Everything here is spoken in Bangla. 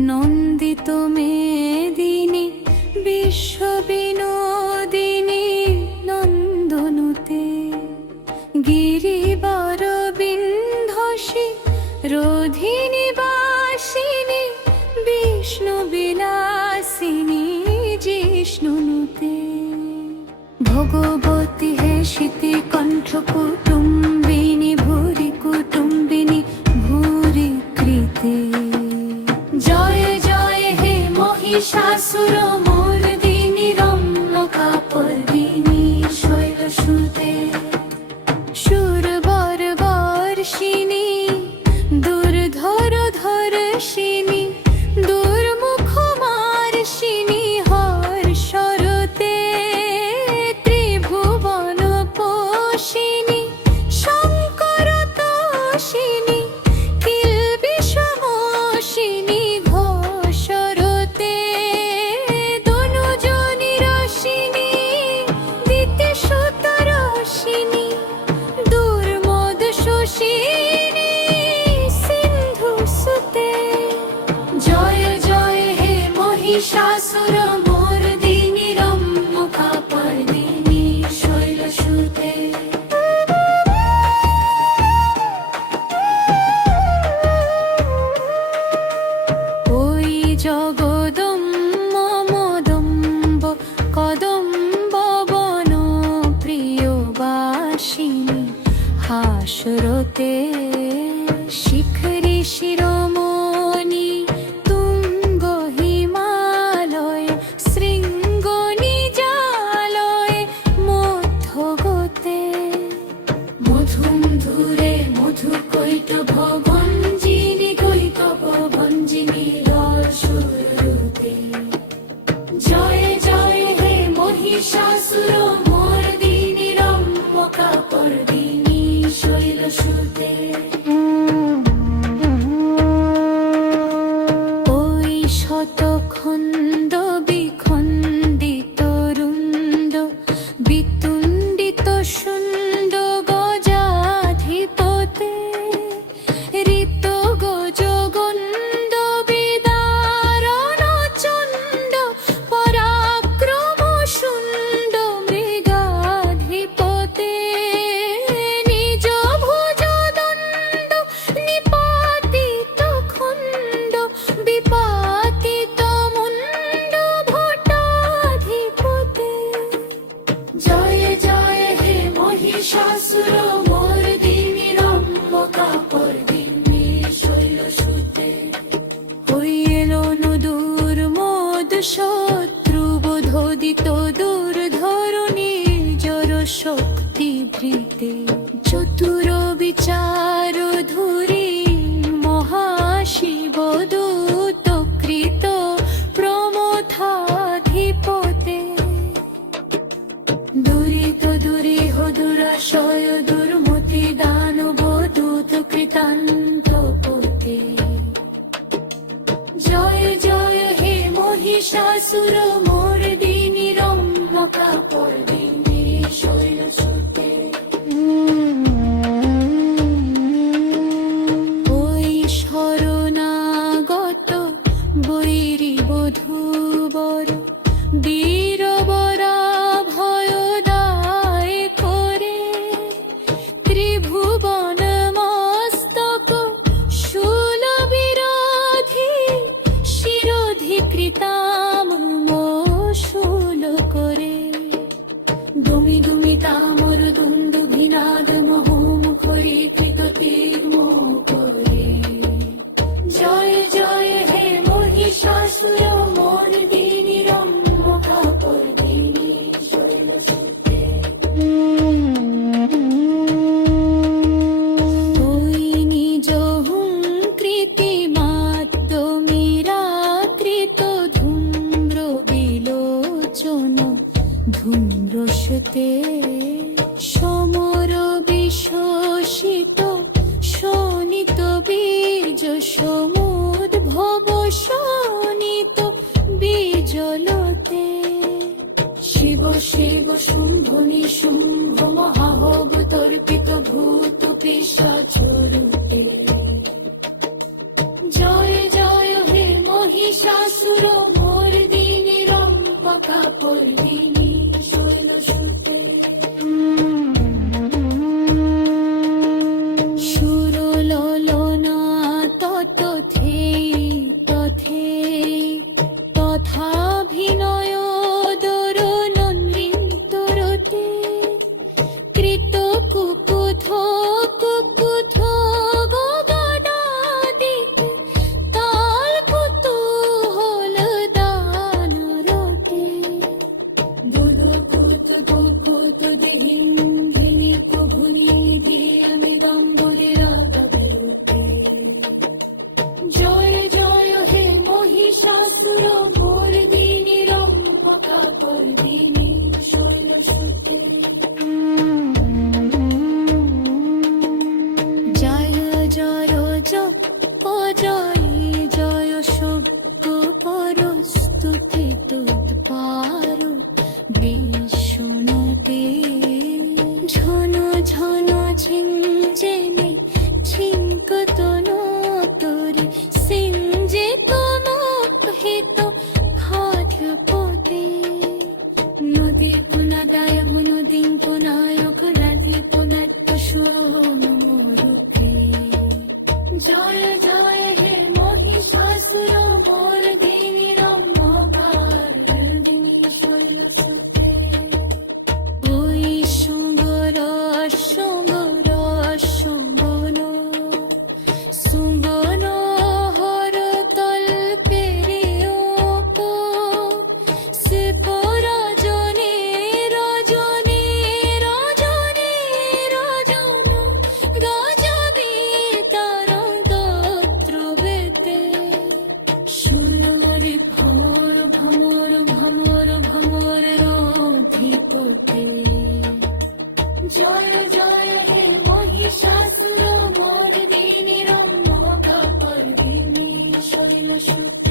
নন্দিত মেদিনী বিশ্ব বিনোদিনী নন্দনুতে গিরিবর বিন্ধসী রোধিনী বাসিনী বিষ্ণু বিলাসিনী জিষ্ণুনুতে ভগবতী হে শীতি কণ্ঠ কুটুম্বিনী ভূরি কুটুম্বিনী ভূরি কৃতে জয় জয় হে মহিষাসুর মর্দিনী রম্যকাপর্দিনী শৈলসুতে শূরবর বর্ষিণী দুর্ধর ধর্ষিণী দুর্মুখ মার্ষিণী হর্ষরতে ত্রিভুবন পোষিণী শঙ্কর তোষিণী কিলবিষমোষিণী ঘোষরতে তনুজনী রসিনী দিতিসুত রসিনী দুর্মদ শোষিনী সিন্ধুসুতে জয় জয় হে মহিষাসুর মর্দিনী রম্যকাপর্দিনী শৈলসুতে ওই জগদম্ব মদম্ব কদম্ব বন প্রিয়বাসিনী হাসরতে শিখরি শিরোমণি তুঙ্গ হিমালয় শৃঙ্গ নিজালয় মধ্যগতে মধুম ধুরে মধু কৈটভ ভঞ্জিনী কৈটভ ভঞ্জিনী রসুরতে জয় জয় হে মহিষাসুর মর্দিনী রম্যকাপর্দিনী শৈলসুতে ওই শতখণ্ড বিখণ্ডিত রুণ্ড বিতুণ্ডিত শুণ্ড গজাধিপতে ঋত গজগণ্ড বিদারণ চণ্ড পরাক্রম শুণ্ড মৃগাধিপতে নিজ ভুজ দণ্ড নিপাতিত খণ্ড বিপাতিত মুণ্ড ভটাধিপতে জয় জয় হে মহিষাসুর মর্দিনী রম্যকাপর্দিনী শৈলসুতে ওই এলো নদূর মোদ শত্রুবোধোদিত দুর্ধরণী জর শক্তি ভৃতে চতুর বিচার ধুরি মহাশিব দূত কৃত প্রমথাধিপতে দুরিত দুরিহ দুরাশয় দুর্মতি দানব দূত কৃতান্তপতে জয় জয় হে মহিষাসুর মর্দিনী রম্যকাপর্দিনী শৈলসুতে ওই শরণাগত বৈরী বধূবর বীরবরা ভয় দায় করে ত্রিভুবন মস্তক শূল বিরাধি শিরোধি কৃতাম শূল করে দুমি দুমি তামর দুন্দুভিনাদ মহোমুখরি কৃত তীর্ম করে জয় জয় হে মহিষাসুর মর্দিনী রম্যকাপর্দিনী শৈলসুতে ওই নিজ হুঙ্কৃতি মাত্তমিরাকৃত ধূম্র বিলোচন ধূম্রসুতে সমর বিশোষিত শোণিত বীর্য সমুদ্ভব শোণিত বিজলতে শিব শিব শুম্ভ নিশুম্ভ মহাবতর্পিত ভূত পিশাচরূপে জয় জয় হে মহি পর্দিনী শৈল সুতে সুরললনা তত থেই তথেই তথাভিনয় দরনন্দিত রতে কৃত কুকুথ কুকুথ গগনাদিতে তাল কুতূহল দান রতে দুদকুত দুকুত দেহিন ভিনি প্রভুনি গিয়ে আমি রম্বরে রাগাবে রতে জয় জয় হে মহিষাসুর মর্দিনী রম্ভকা পর্দিনী শৈল সুতে জয় জয় জয় জয় সব্য পরস্তুতি তুৎপার বিষ্ণুতে ঝন ঝন ঝিঞ্জেনে ঝিঙ্কতন তোরে সিঞ্জিতন হিত ভাজপতে নদী পুনাদায় নদী পুনায়ক রাধে পুনাট্য সুরমরূপে জয় জয় হে মহিষাসুর মর্দিনী রম্ভকার পর্দিনী শৈল সুতে ওই শুঙ্গর শুঙ্গর শুঙ্গন শুঙ্গন হর কল্পেরে সে রজনী রজনী রজনী রজন গজবে তার দত্র বেতে সুররে ভ্রমর ভ্রমর ভ্রমর ভ্রমর অধিপতে জয় জয় হে মহিষাসুর মর্দিনী রম্ভকা পর্দিনী শৈল সুতে